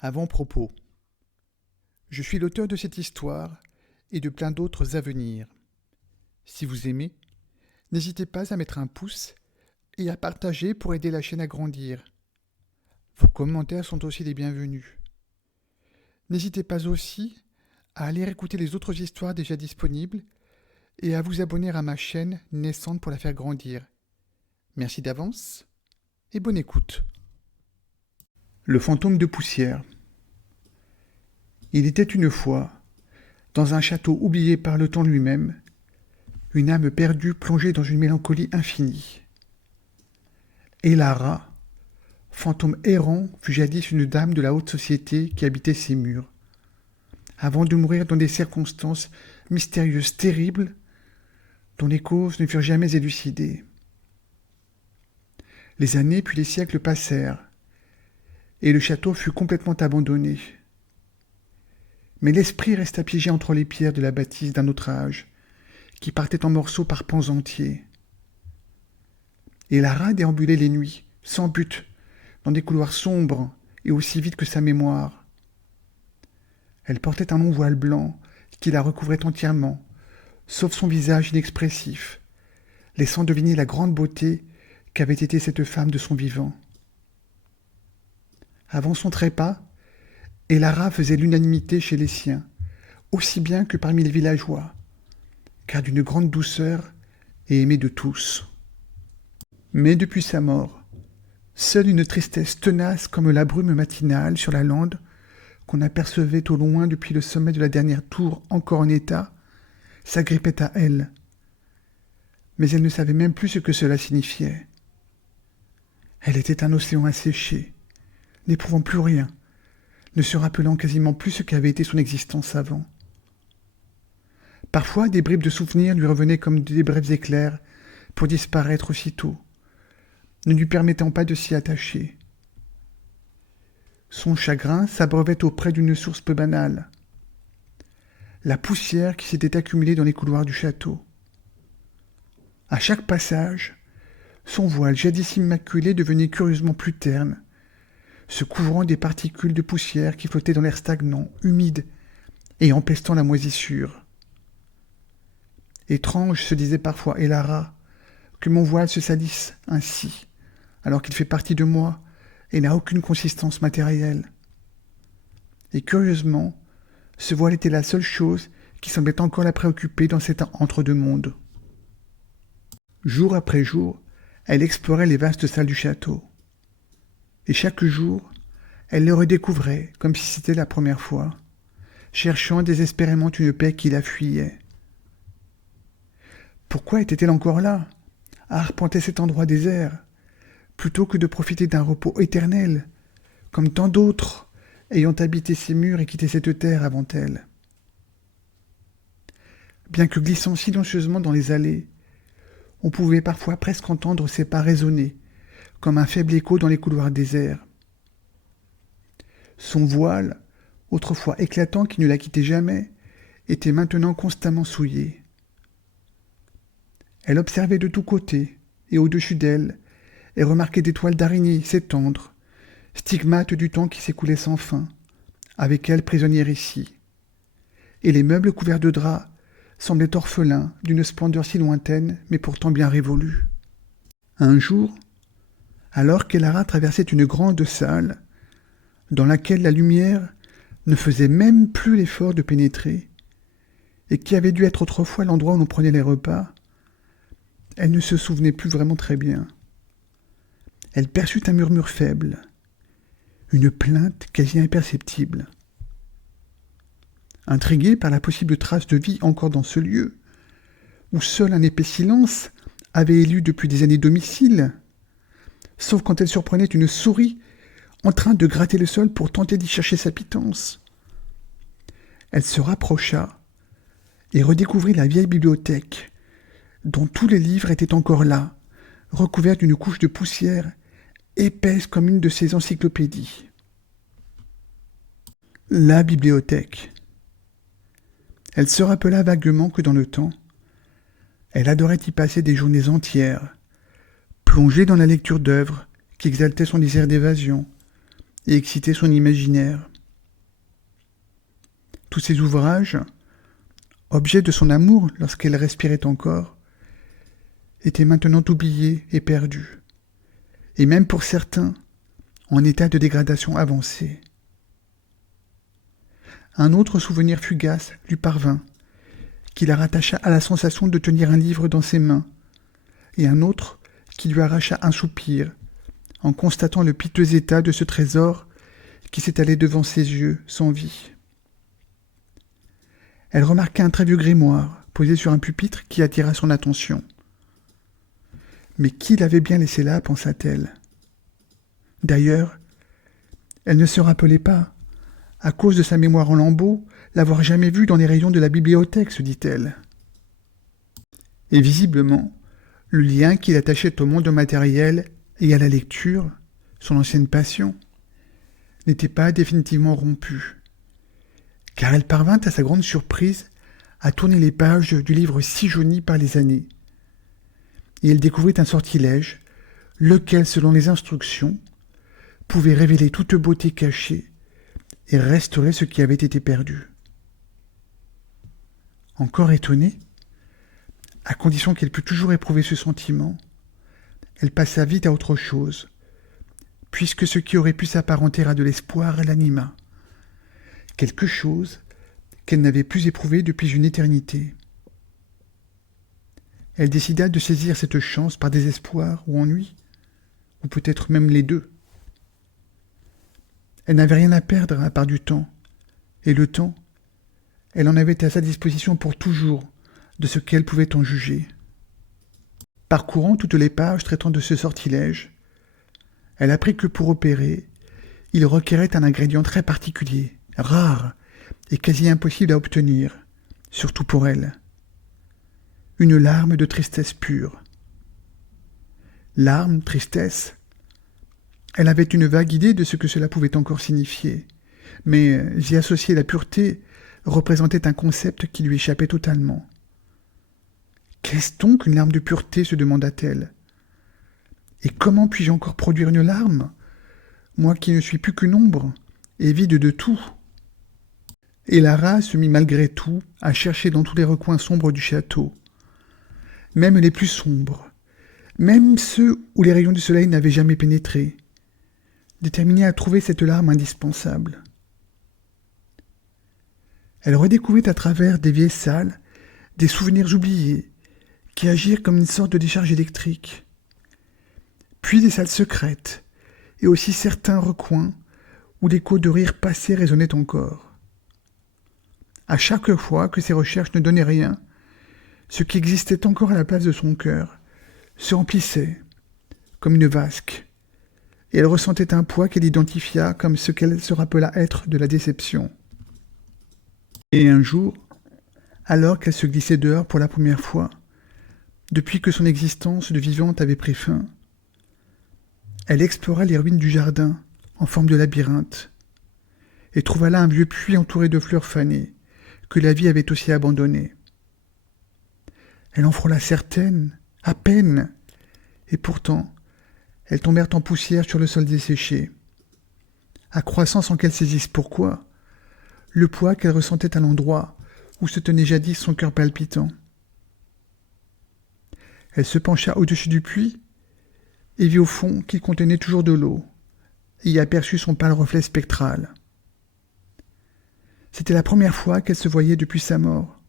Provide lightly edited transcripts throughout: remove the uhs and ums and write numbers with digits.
Avant-propos. Je suis l'auteur de cette histoire et de plein d'autres à venir. Si vous aimez, n'hésitez pas à mettre un pouce et à partager pour aider la chaîne à grandir. Vos commentaires sont aussi les bienvenus. N'hésitez pas aussi à aller écouter les autres histoires déjà disponibles et à vous abonner à ma chaîne naissante pour la faire grandir. Merci d'avance et bonne écoute. Le fantôme de poussière. Il était une fois, dans un château oublié par le temps lui-même, une âme perdue plongée dans une mélancolie infinie. Et Lara, fantôme errant, fut jadis une dame de la haute société qui habitait ces murs, avant de mourir dans des circonstances mystérieuses terribles, dont les causes ne furent jamais élucidées. Les années puis les siècles passèrent, et le château fut complètement abandonné. Mais l'esprit resta piégé entre les pierres de la bâtisse d'un autre âge, qui partait en morceaux par pans entiers. Et Lara déambulait les nuits, sans but, dans des couloirs sombres et aussi vides que sa mémoire. Elle portait un long voile blanc qui la recouvrait entièrement, sauf son visage inexpressif, laissant deviner la grande beauté qu'avait été cette femme de son vivant. Avant son trépas, Lara faisait l'unanimité chez les siens, aussi bien que parmi les villageois, car d'une grande douceur et aimée de tous. Mais depuis sa mort, seule une tristesse tenace comme la brume matinale sur la lande qu'on apercevait au loin depuis le sommet de la dernière tour encore en état, s'agrippait à elle. Mais elle ne savait même plus ce que cela signifiait. Elle était un océan asséché, n'éprouvant plus rien, ne se rappelant quasiment plus ce qu'avait été son existence avant. Parfois, des bribes de souvenirs lui revenaient comme des brefs éclairs pour disparaître aussitôt, ne lui permettant pas de s'y attacher. Son chagrin s'abreuvait auprès d'une source peu banale, la poussière qui s'était accumulée dans les couloirs du château. À chaque passage, son voile jadis immaculé devenait curieusement plus terne, se couvrant des particules de poussière qui flottaient dans l'air stagnant, humide et empestant la moisissure. Étrange, se disait parfois Lara, que mon voile se salisse ainsi, alors qu'il fait partie de moi et n'a aucune consistance matérielle. Et curieusement, ce voile était la seule chose qui semblait encore la préoccuper dans cet entre-deux-mondes. Jour après jour, elle explorait les vastes salles du château. Et chaque jour, elle les redécouvrait comme si c'était la première fois, cherchant désespérément une paix qui la fuyait. Pourquoi était-elle encore là, à arpenter cet endroit désert, plutôt que de profiter d'un repos éternel, comme tant d'autres ayant habité ces murs et quitté cette terre avant elle? Bien que glissant silencieusement dans les allées, on pouvait parfois presque entendre ses pas résonner, comme un faible écho dans les couloirs déserts. Son voile, autrefois éclatant qui ne la quittait jamais, était maintenant constamment souillé. Elle observait de tous côtés, et au-dessus d'elle, et remarquait des toiles d'araignées s'étendre, stigmates du temps qui s'écoulait sans fin, avec elle prisonnière ici. Et les meubles couverts de draps semblaient orphelins d'une splendeur si lointaine, mais pourtant bien révolue. Un jour, alors qu'Elara traversait une grande salle, dans laquelle la lumière ne faisait même plus l'effort de pénétrer, et qui avait dû être autrefois l'endroit où l'on prenait les repas, elle ne se souvenait plus vraiment très bien. Elle perçut un murmure faible, une plainte quasi imperceptible. Intriguée par la possible trace de vie encore dans ce lieu, où seul un épais silence avait élu depuis des années domicile, sauf quand elle surprenait une souris en train de gratter le sol pour tenter d'y chercher sa pitance. Elle se rapprocha et redécouvrit la vieille bibliothèque, dont tous les livres étaient encore là, recouverts d'une couche de poussière épaisse comme une de ces encyclopédies. La bibliothèque. Elle se rappela vaguement que dans le temps, elle adorait y passer des journées entières, plongée dans la lecture d'œuvres qui exaltaient son désir d'évasion et exciter son imaginaire. Tous ces ouvrages, objets de son amour lorsqu'elle respirait encore, étaient maintenant oubliés et perdus, et même pour certains, en état de dégradation avancée. Un autre souvenir fugace lui parvint, qui la rattacha à la sensation de tenir un livre dans ses mains, et un autre qui lui arracha un soupir, en constatant le piteux état de ce trésor qui s'étalait devant ses yeux sans vie. Elle remarqua un très vieux grimoire posé sur un pupitre qui attira son attention. Mais qui l'avait bien laissé là, pensa-t-elle. D'ailleurs, elle ne se rappelait pas, à cause de sa mémoire en lambeaux, l'avoir jamais vu dans les rayons de la bibliothèque, se dit-elle. Et visiblement, le lien qui l'attachait au monde matériel et à la lecture, son ancienne passion, n'était pas définitivement rompu, car elle parvint à sa grande surprise à tourner les pages du livre si jauni par les années. Et elle découvrit un sortilège, lequel, selon les instructions, pouvait révéler toute beauté cachée et restaurer ce qui avait été perdu. Encore étonnée, à condition qu'elle pût toujours éprouver ce sentiment, elle passa vite à autre chose, puisque ce qui aurait pu s'apparenter à de l'espoir l'anima, quelque chose qu'elle n'avait plus éprouvé depuis une éternité. Elle décida de saisir cette chance par désespoir ou ennui, ou peut-être même les deux. Elle n'avait rien à perdre à part du temps, et le temps, elle en avait à sa disposition pour toujours, de ce qu'elle pouvait en juger. Parcourant toutes les pages traitant de ce sortilège, elle apprit que pour opérer, il requérait un ingrédient très particulier, rare et quasi impossible à obtenir, surtout pour elle. Une larme de tristesse pure. Larme, tristesse. Elle avait une vague idée de ce que cela pouvait encore signifier, mais y associer la pureté représentait un concept qui lui échappait totalement. Qu'est-ce donc une larme de pureté, se demanda-t-elle. Et comment puis-je encore produire une larme, moi qui ne suis plus qu'une ombre, et vide de tout? Et Lara se mit malgré tout à chercher dans tous les recoins sombres du château, même les plus sombres, même ceux où les rayons du soleil n'avaient jamais pénétré, déterminée à trouver cette larme indispensable. Elle redécouvrit à travers des vieilles salles des souvenirs oubliés qui agirent comme une sorte de décharge électrique, puis des salles secrètes et aussi certains recoins où l'écho de rires passés résonnait encore. À chaque fois que ses recherches ne donnaient rien, ce qui existait encore à la place de son cœur se remplissait comme une vasque, et elle ressentait un poids qu'elle identifia comme ce qu'elle se rappela être de la déception. Et un jour, alors qu'elle se glissait dehors pour la première fois, depuis que son existence de vivante avait pris fin, elle explora les ruines du jardin en forme de labyrinthe, et trouva là un vieux puits entouré de fleurs fanées, que la vie avait aussi abandonné. Elle en frôla certaines, à peine, et pourtant, elles tombèrent en poussière sur le sol desséché, accroissant sans qu'elle saisisse pourquoi le poids qu'elle ressentait à l'endroit où se tenait jadis son cœur palpitant. Elle se pencha au-dessus du puits et vit au fond qu'il contenait toujours de l'eau, et y aperçut son pâle reflet spectral. C'était la première fois qu'elle se voyait depuis sa mort.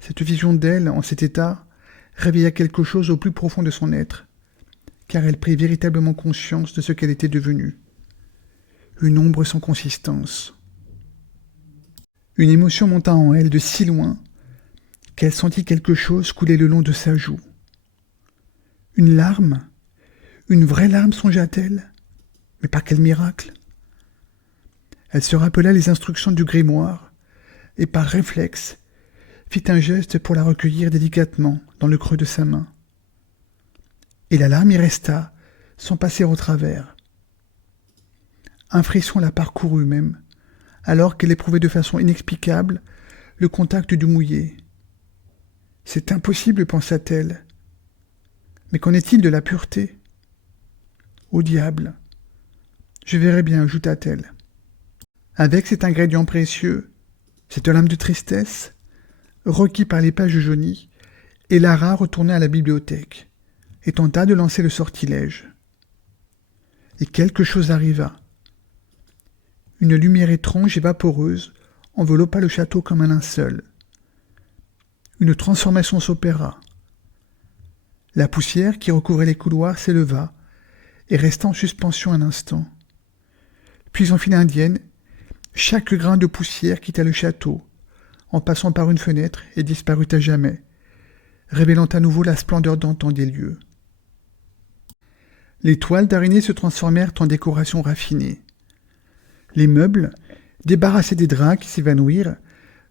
Cette vision d'elle, en cet état, réveilla quelque chose au plus profond de son être, car elle prit véritablement conscience de ce qu'elle était devenue. Une ombre sans consistance. Une émotion monta en elle de si loin qu'elle sentit quelque chose couler le long de sa joue. Une larme? Une vraie larme, songea-t-elle? Mais par quel miracle? Elle se rappela les instructions du grimoire, et par réflexe, fit un geste pour la recueillir délicatement dans le creux de sa main. Et la larme y resta, sans passer au travers. Un frisson la parcourut même, alors qu'elle éprouvait de façon inexplicable le contact du mouillé. C'est impossible, pensa-t-elle. Mais qu'en est-il de la pureté? Au diable! Je verrai bien, ajouta-t-elle. Avec cet ingrédient précieux, cette lame de tristesse, requis par les pages jaunies, Elara retourna à la bibliothèque et tenta de lancer le sortilège. Et quelque chose arriva. Une lumière étrange et vaporeuse enveloppa le château comme un linceul. Une transformation s'opéra. La poussière qui recouvrait les couloirs s'éleva et resta en suspension un instant. Puis en file indienne, chaque grain de poussière quitta le château, en passant par une fenêtre et disparut à jamais, révélant à nouveau la splendeur d'antan des lieux. Les toiles d'araignée se transformèrent en décorations raffinées. Les meubles, débarrassés des draps qui s'évanouirent,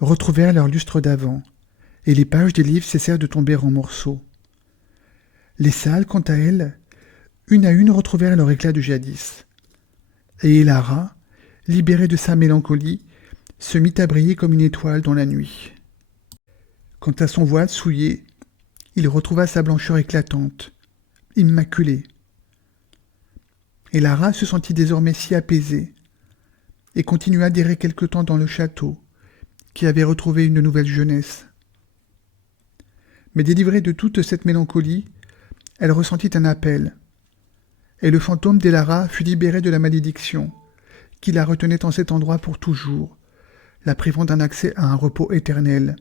retrouvèrent leur lustre d'avant, et les pages des livres cessèrent de tomber en morceaux. Les salles, quant à elles, une à une retrouvèrent leur éclat de jadis. Et Elara, libérée de sa mélancolie, se mit à briller comme une étoile dans la nuit. Quant à son voile souillé, il retrouva sa blancheur éclatante, immaculée. Elara se sentit désormais si apaisée, et continua d'errer quelque temps dans le château, qui avait retrouvé une nouvelle jeunesse. Mais délivrée de toute cette mélancolie, elle ressentit un appel, et le fantôme d'Elara fut libéré de la malédiction, qui la retenait en cet endroit pour toujours, la privant d'un accès à un repos éternel.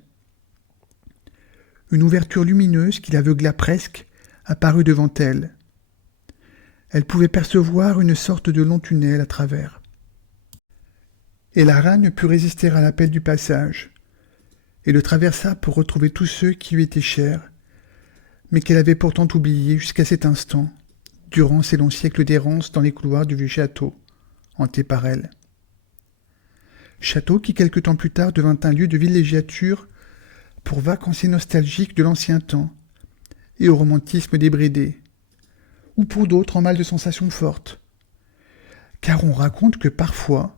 Une ouverture lumineuse qui l'aveugla presque apparut devant elle. Elle pouvait percevoir une sorte de long tunnel à travers. Elara ne put résister à l'appel du passage, et le traversa pour retrouver tous ceux qui lui étaient chers, mais qu'elle avait pourtant oubliés jusqu'à cet instant, durant ces longs siècles d'errance dans les couloirs du vieux château, hanté par elle. Château qui quelque temps plus tard devint un lieu de villégiature pour vacanciers nostalgiques de l'ancien temps et au romantisme débridé, ou pour d'autres en mal de sensations fortes. Car on raconte que parfois,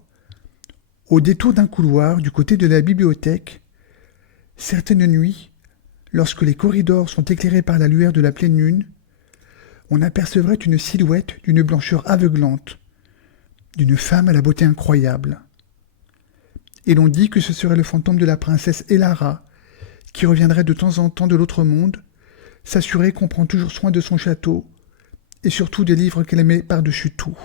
au détour d'un couloir du côté de la bibliothèque, certaines nuits, lorsque les corridors sont éclairés par la lueur de la pleine lune, on apercevrait une silhouette d'une blancheur aveuglante, d'une femme à la beauté incroyable. Et l'on dit que ce serait le fantôme de la princesse Elara, qui reviendrait de temps en temps de l'autre monde, s'assurer qu'on prend toujours soin de son château, et surtout des livres qu'elle aimait par-dessus tout.